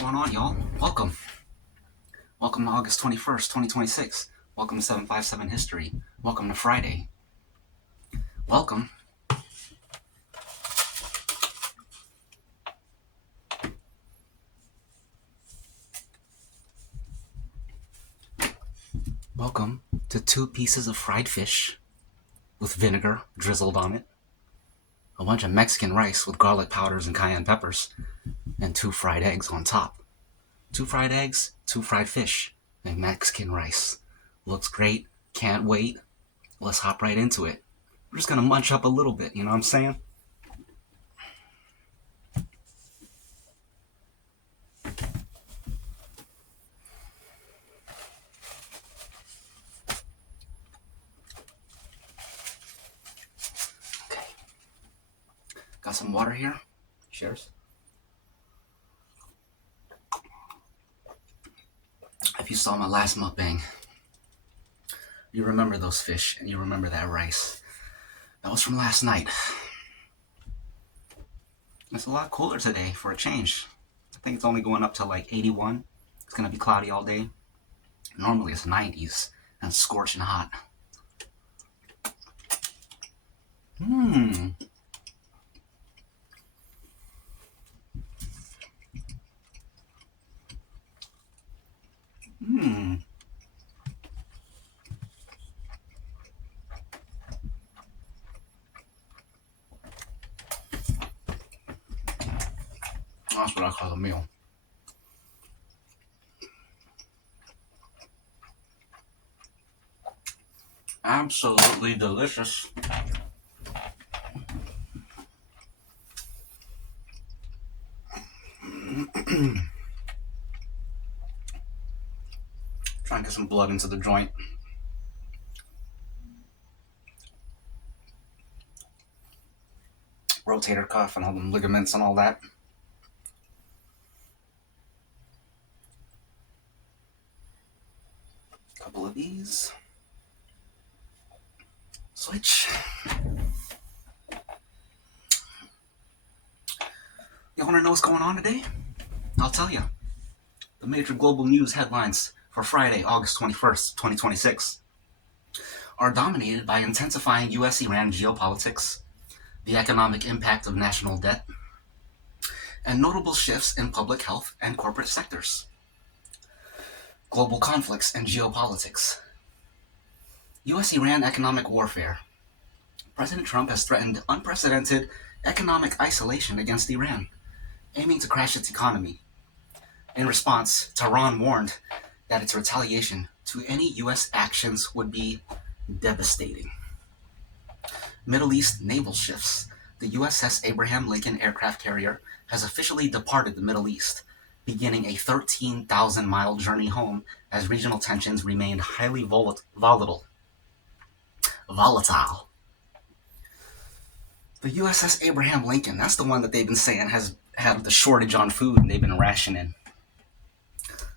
going on, y'all? Welcome. Welcome to August 21st, 2026. Welcome to 757 History. Welcome to Friday. Welcome. Welcome to 2 pieces of fried fish with vinegar drizzled on it, a bunch of Mexican rice with garlic powders and cayenne peppers, and 2 fried eggs on top. 2 fried eggs, 2 fried fish, and Mexican rice. Looks great. Can't wait. Let's hop right into it. We're just gonna munch up a little bit, you know what I'm saying? Okay. Got some water here. Cheers. If you saw my last mukbang, you remember those fish and you remember that rice. That was from last night. It's a lot cooler today for a change. I think it's only going up to like 81. It's gonna be cloudy all day. Normally it's 90s and scorching hot. Mmm. Mmm. That's what I call a meal. Absolutely delicious. Trying to get some blood into the joint. Rotator cuff and all the ligaments and all that. Couple of these. Switch. You want to know what's going on today? I'll tell you. The major global news headlines for Friday, August 21st, 2026 are dominated by intensifying US-Iran geopolitics, the economic impact of national debt, and notable shifts in public health and corporate sectors. Global conflicts and geopolitics. US-Iran economic warfare. President Trump has threatened unprecedented economic isolation against Iran, aiming to crash its economy. In response, Tehran warned that its retaliation to any US actions would be devastating. Middle East naval shifts. The USS Abraham Lincoln aircraft carrier has officially departed the Middle East, beginning a 13,000-mile journey home as regional tensions remained highly volatile. The USS Abraham Lincoln, that's the one that they've been saying has had the shortage on food and they've been rationing.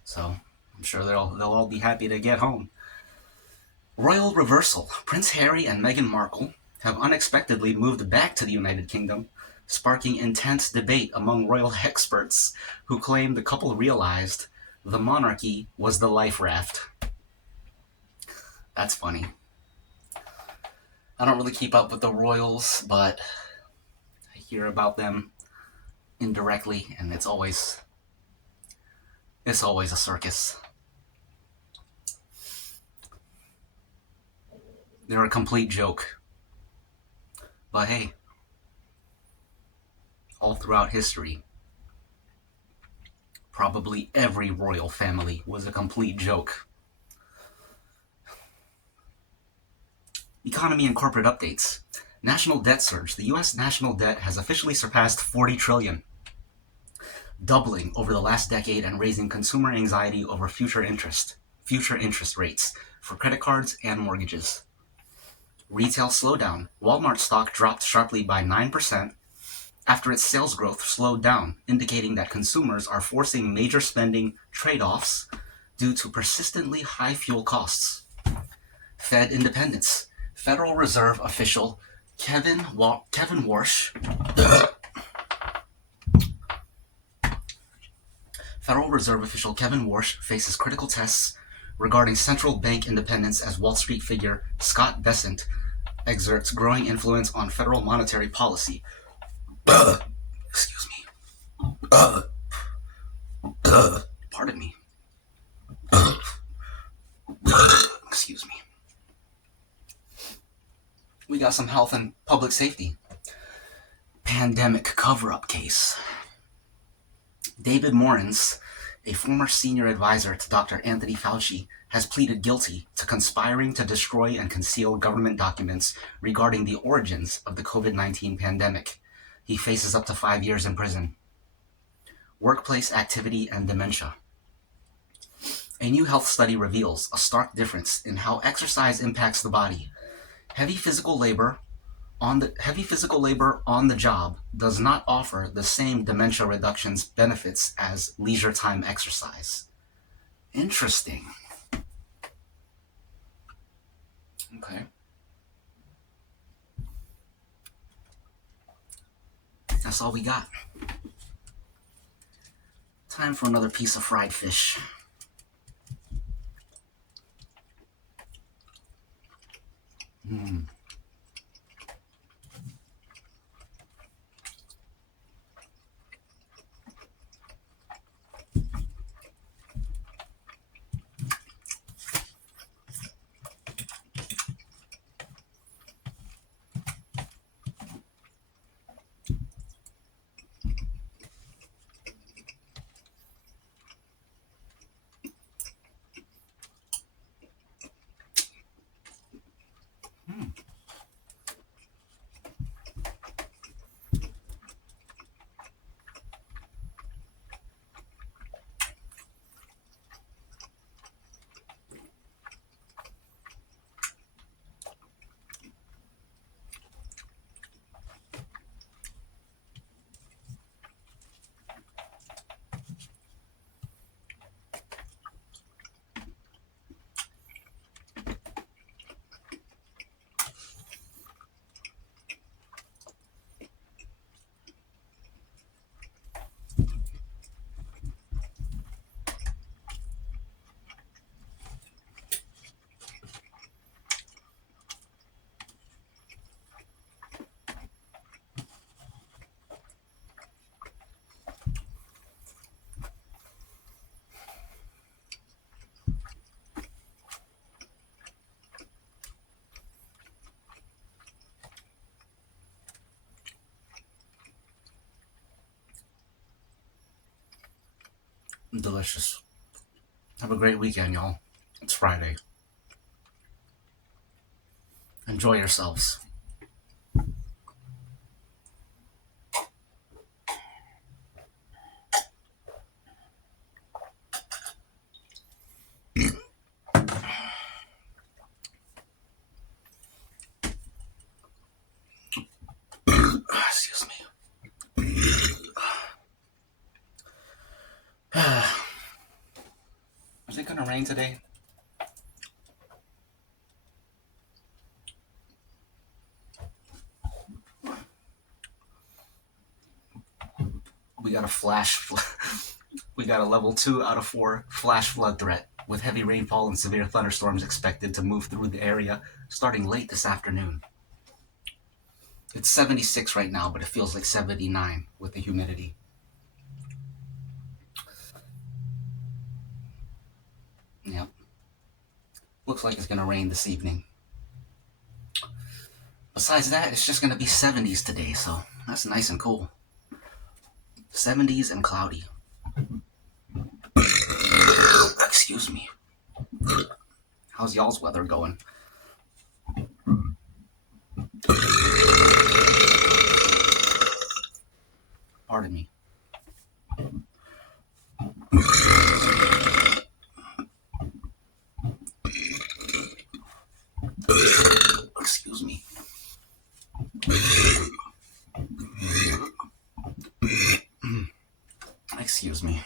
So I'm sure they'll all be happy to get home. Royal reversal. Prince Harry and Meghan Markle have unexpectedly moved back to the United Kingdom, sparking intense debate among royal experts who claim the couple realized the monarchy was the life raft. That's funny. I don't really keep up with the royals, but I hear about them indirectly, and it's always a circus. They're a complete joke. But hey, all throughout history, probably every royal family was a complete joke. Economy and corporate updates. National debt surge. The U.S. national debt has officially surpassed $40 trillion, doubling over the last decade and raising consumer anxiety over future interest rates for credit cards and mortgages. Retail slowdown. Walmart stock dropped sharply by 9% after its sales growth slowed down, indicating that consumers are forcing major spending trade-offs due to persistently high fuel costs. Fed independence. Federal Reserve official Kevin Warsh Federal Reserve official Kevin Warsh faces critical tests regarding central bank independence as Wall Street figure Scott Bessent exerts growing influence on federal monetary policy. Excuse me. Pardon me. Excuse me. We got some health and public safety. Pandemic cover-up case. David Morins, a former senior advisor to Dr. Anthony Fauci, has pleaded guilty to conspiring to destroy and conceal government documents regarding the origins of the COVID-19 pandemic. He faces up to 5 years in prison. Workplace activity and dementia. A new health study reveals a stark difference in how exercise impacts the body. Heavy physical labor on the job does not offer the same dementia reductions benefits as leisure time exercise. Interesting. Okay. That's all we got. Time for another piece of fried fish. Delicious. Have a great weekend, y'all. It's Friday. Enjoy yourselves. Excuse me. Is it gonna rain today? We got we got a level 2 out of 4 flash flood threat with heavy rainfall and severe thunderstorms expected to move through the area starting late this afternoon. It's 76 right now, but it feels like 79 with the humidity. Yep. Looks like it's gonna rain this evening. Besides that, it's just gonna be 70s today, so that's nice and cool. 70s and cloudy. Excuse me. How's y'all's weather going? Pardon me. Excuse me. Excuse me.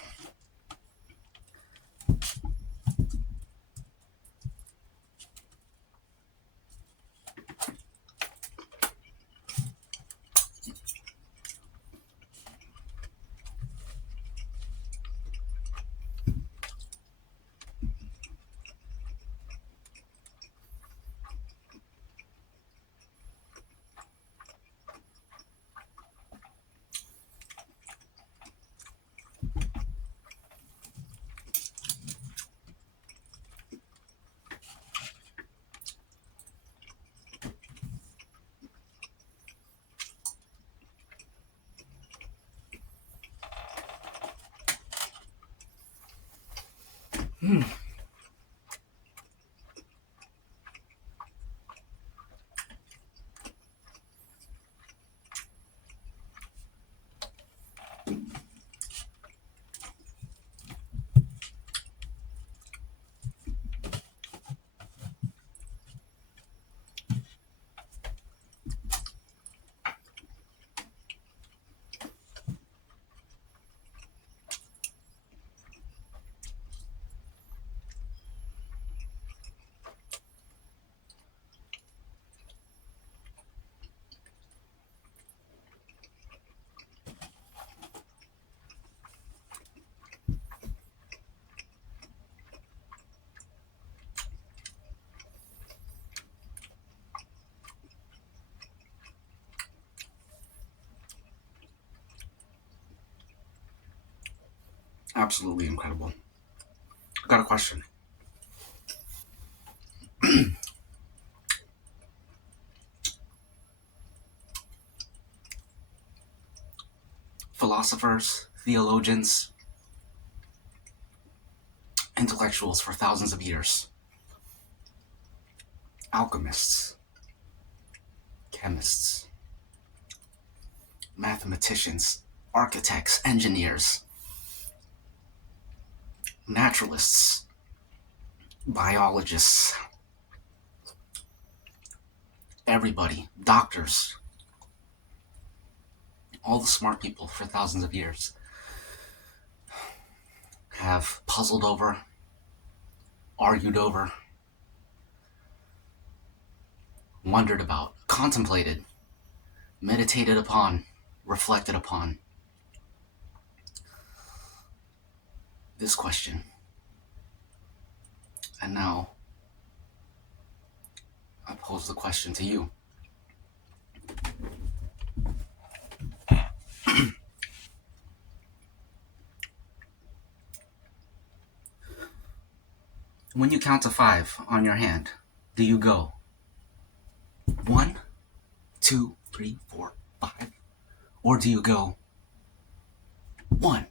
Absolutely incredible. I got a question. Philosophers, theologians, intellectuals for thousands of years, alchemists, chemists, mathematicians, architects, engineers, naturalists, biologists, everybody, doctors, all the smart people for thousands of years have puzzled over, argued over, wondered about, contemplated, meditated upon, reflected upon this question. And now I pose the question to you. When you count to 5 on your hand, do you go 1, 2, 3, 4, 5? Or do you go 1,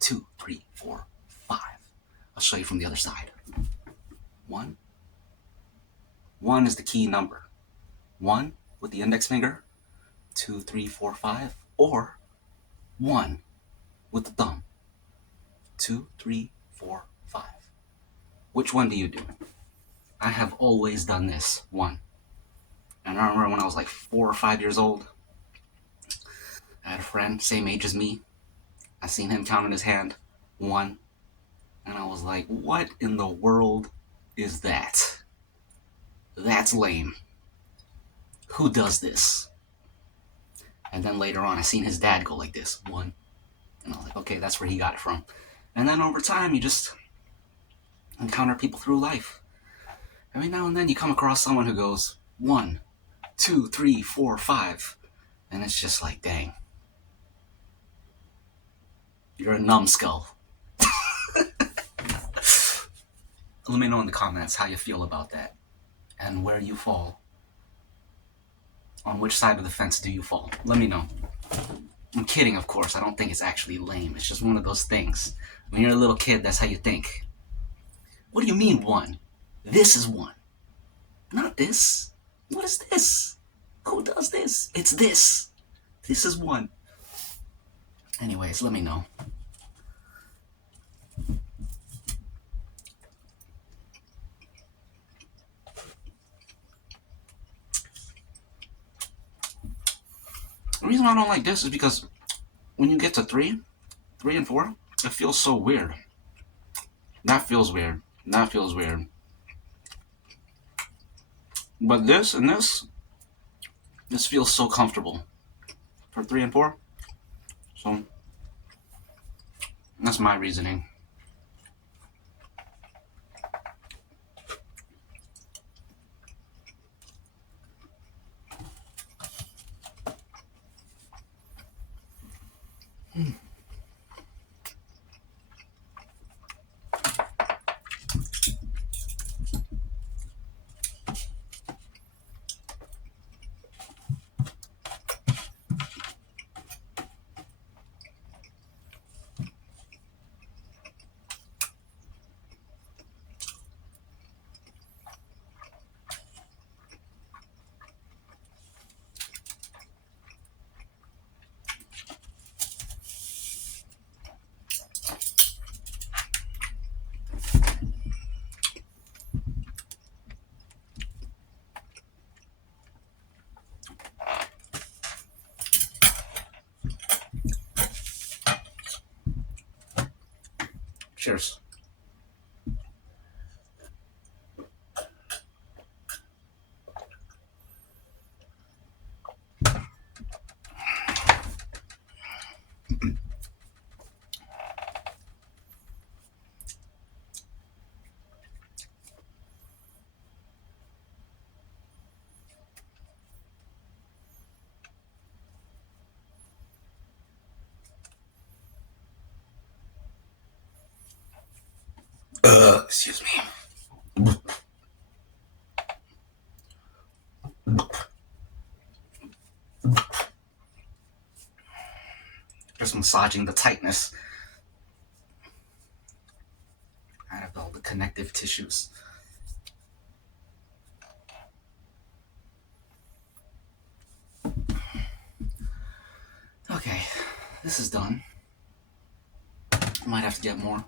2, 3, 4, 5? I'll show you from the other side. 1. 1 is the key number. 1 with the index finger, 2, 3, 4, 5, or 1 with the thumb. 2, 3, 4, 5. Which one do you do? I have always done this 1. And I remember when I was like 4 or 5 years old, I had a friend, same age as me. I seen him counting his hand 1. And I was like, what in the world is that? That's lame. Who does this? And then later on, I seen his dad go like this 1. And I was like, okay, that's where he got it from. And then over time, you just encounter people through life. Every now and then you come across someone who goes 1, 2, 3, 4, 5. And it's just like, dang. You're a numbskull. Let me know in the comments how you feel about that and where you fall. On which side of the fence do you fall? Let me know. I'm kidding, of course. I don't think it's actually lame. It's just one of those things. When you're a little kid, that's how you think. What do you mean 1? This is 1. Not this. What is this? Who does this? It's this. This is 1. Anyways, let me know. The reason I don't like this is because when you get to 3 and 4, it feels so weird. That feels weird. That feels weird. But this and this feels so comfortable for 3 and 4. So that's my reasoning. Cheers. Excuse me. Just massaging the tightness out of all the connective tissues. Okay, this is done. Might have to get more.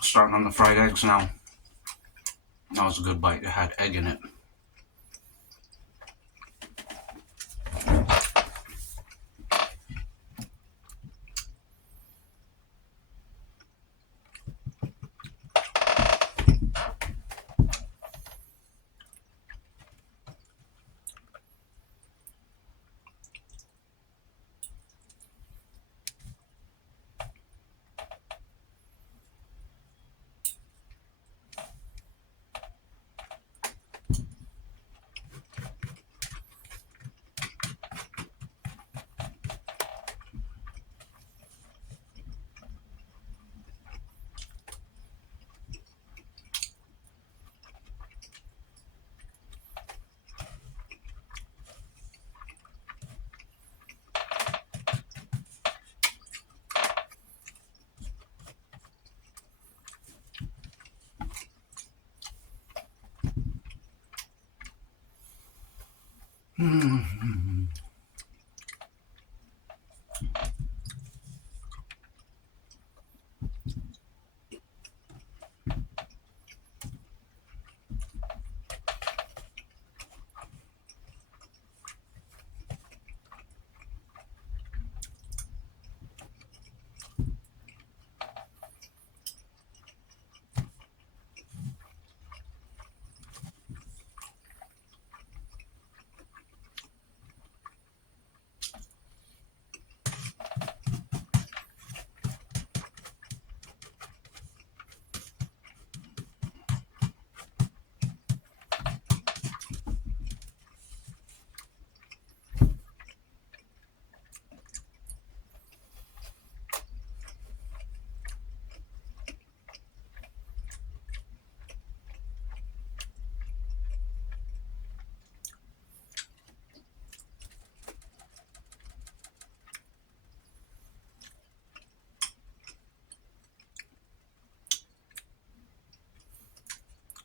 Starting on the fried eggs now. That was a good bite. It had egg in it.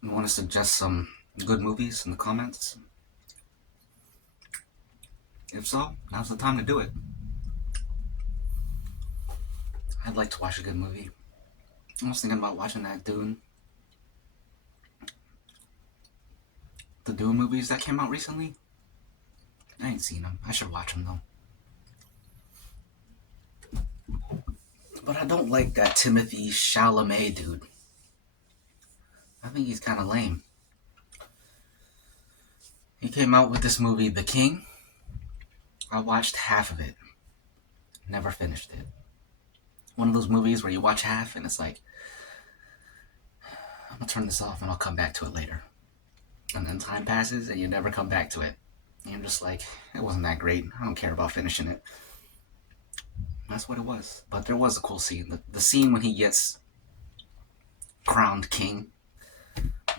You want to suggest some good movies in the comments? If so, now's the time to do it. I'd like to watch a good movie. I was thinking about watching that Dune. The Dune movies that came out recently. I ain't seen them. I should watch them though. But I don't like that Timothée Chalamet dude. I think he's kind of lame. He came out with this movie, The King. I watched half of it. Never finished it. One of those movies where you watch half and it's like, I'm gonna turn this off and I'll come back to it later. And then time passes and you never come back to it. And you're just like, it wasn't that great. I don't care about finishing it. That's what it was. But there was a cool scene. The scene when he gets crowned king,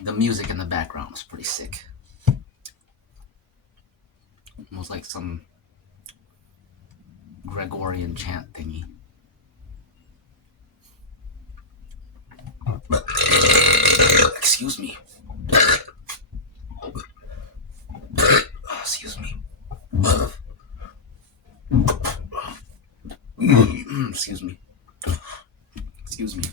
the music in the background was pretty sick. It was like some Gregorian chant thingy. Excuse me. Excuse me. Excuse me. Excuse me.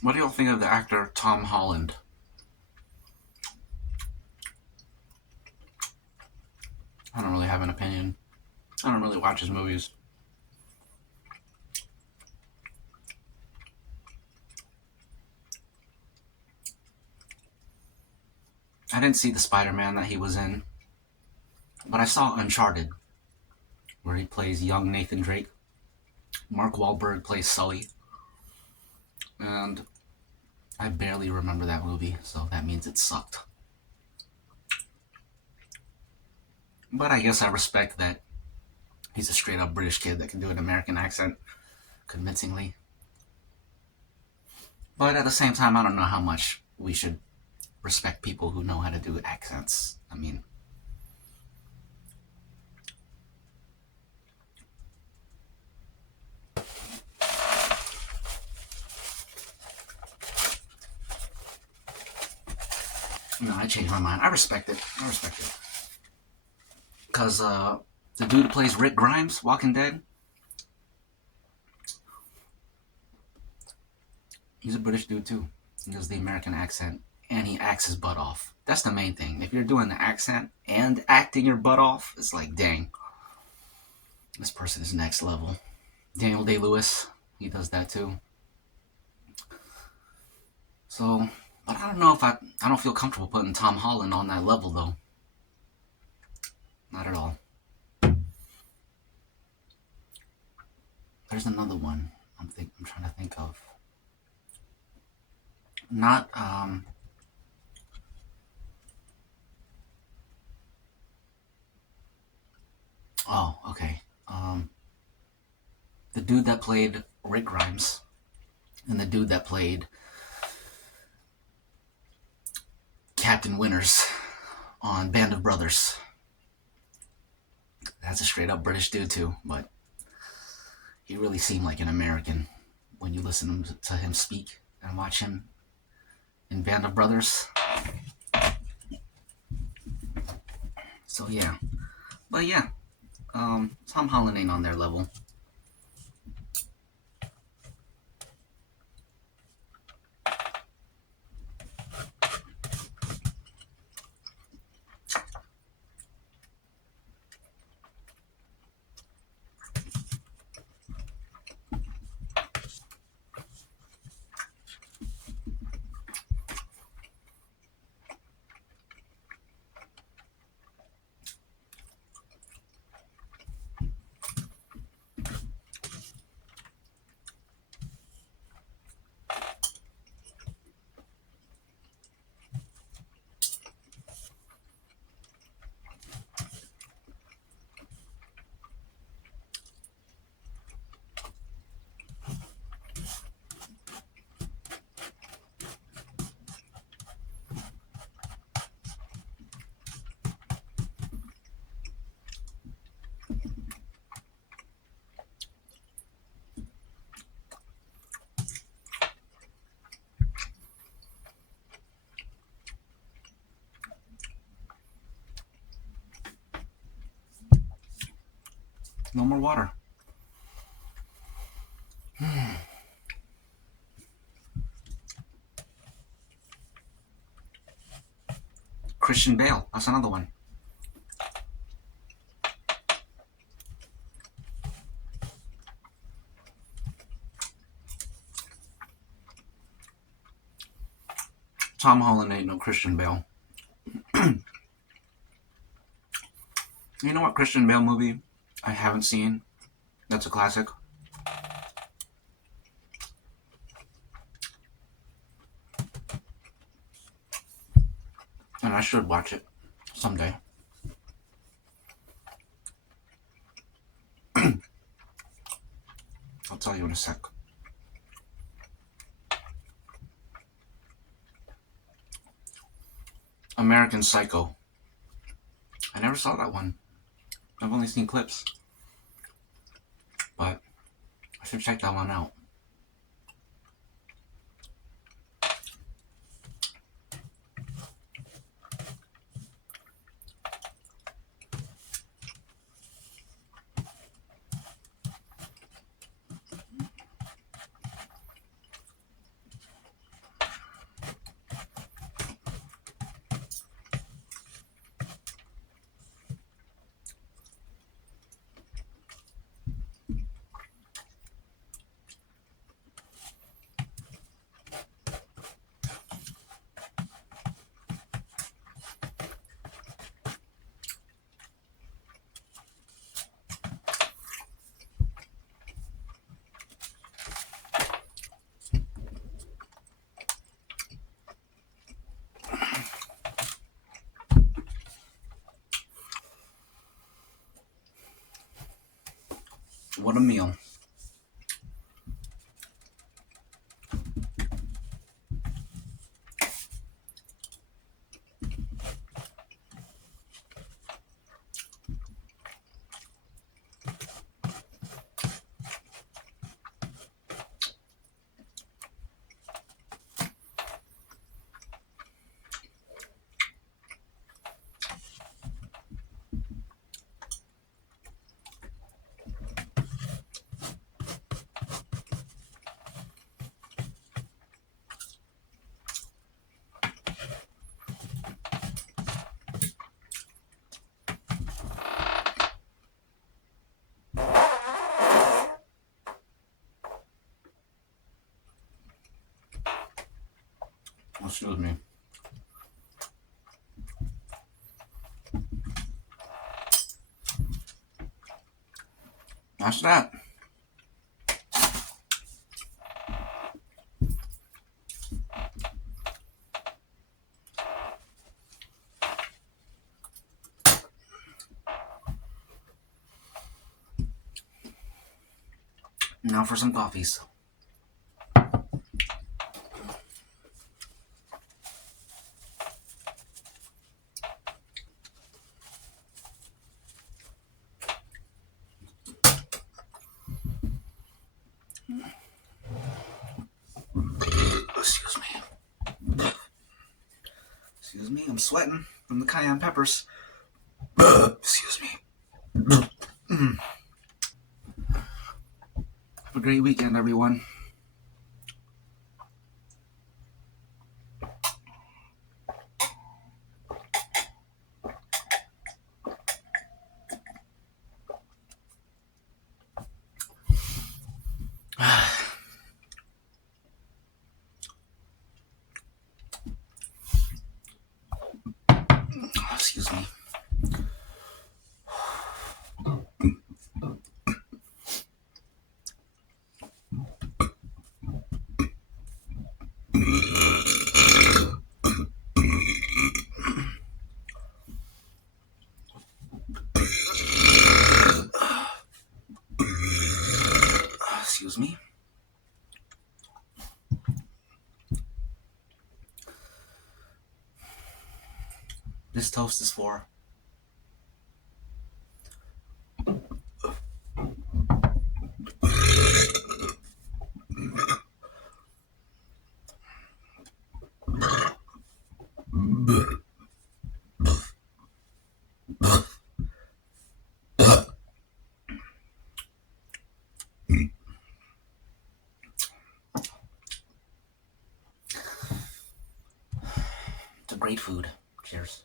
What do y'all think of the actor Tom Holland? I don't really have an opinion. I don't really watch his movies. I didn't see the Spider-Man that he was in, but I saw Uncharted, where he plays young Nathan Drake. Mark Wahlberg plays Sully. And I barely remember that movie, so that means it sucked. But I guess I respect that he's a straight up British kid that can do an American accent convincingly. But at the same time, I don't know how much we should respect people who know how to do accents. I mean, no, I changed my mind. I respect it. Because the dude who plays Rick Grimes, Walking Dead, he's a British dude too. He does the American accent, and he acts his butt off. That's the main thing. If you're doing the accent and acting your butt off, it's like, dang, this person is next level. Daniel Day-Lewis, he does that too. So, but I don't know if I don't feel comfortable putting Tom Holland on that level though. Not at all. There's another one I'm trying to think of. Not oh, okay. The dude that played Rick Grimes and the dude that played Captain Winters on Band of Brothers. That's a straight up British dude too, but he really seemed like an American when you listen to him speak and watch him in Band of Brothers. So yeah, but yeah, Tom Holland ain't on their level. No more water. Christian Bale. That's another one. Tom Holland ain't no Christian Bale. You know what Christian Bale movie I haven't seen? That's a classic. And I should watch it someday. I'll tell you in a sec. American Psycho. I never saw that one. I've only seen clips. But I should check that one out. What a meal. Excuse me. That's that. Now for some coffees. Excuse me, I'm sweating from the cayenne peppers. Excuse me. Have a great weekend, everyone. Excuse me. Excuse me. This toast is for great food. Cheers.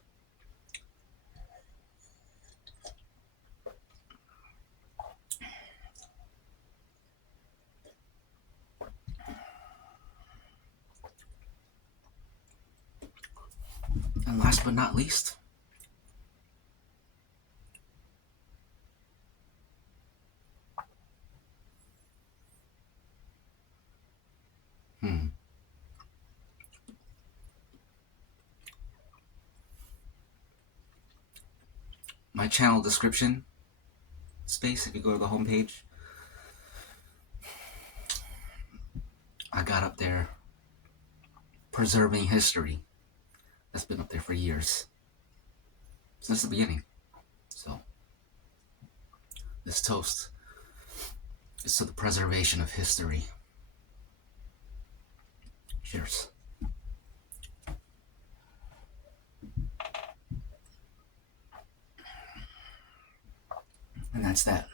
And last but not least, my channel description space, if you go to the homepage, I got up there preserving history. That's been up there for years, since the beginning. So this toast is to the preservation of history. Cheers. And that's that.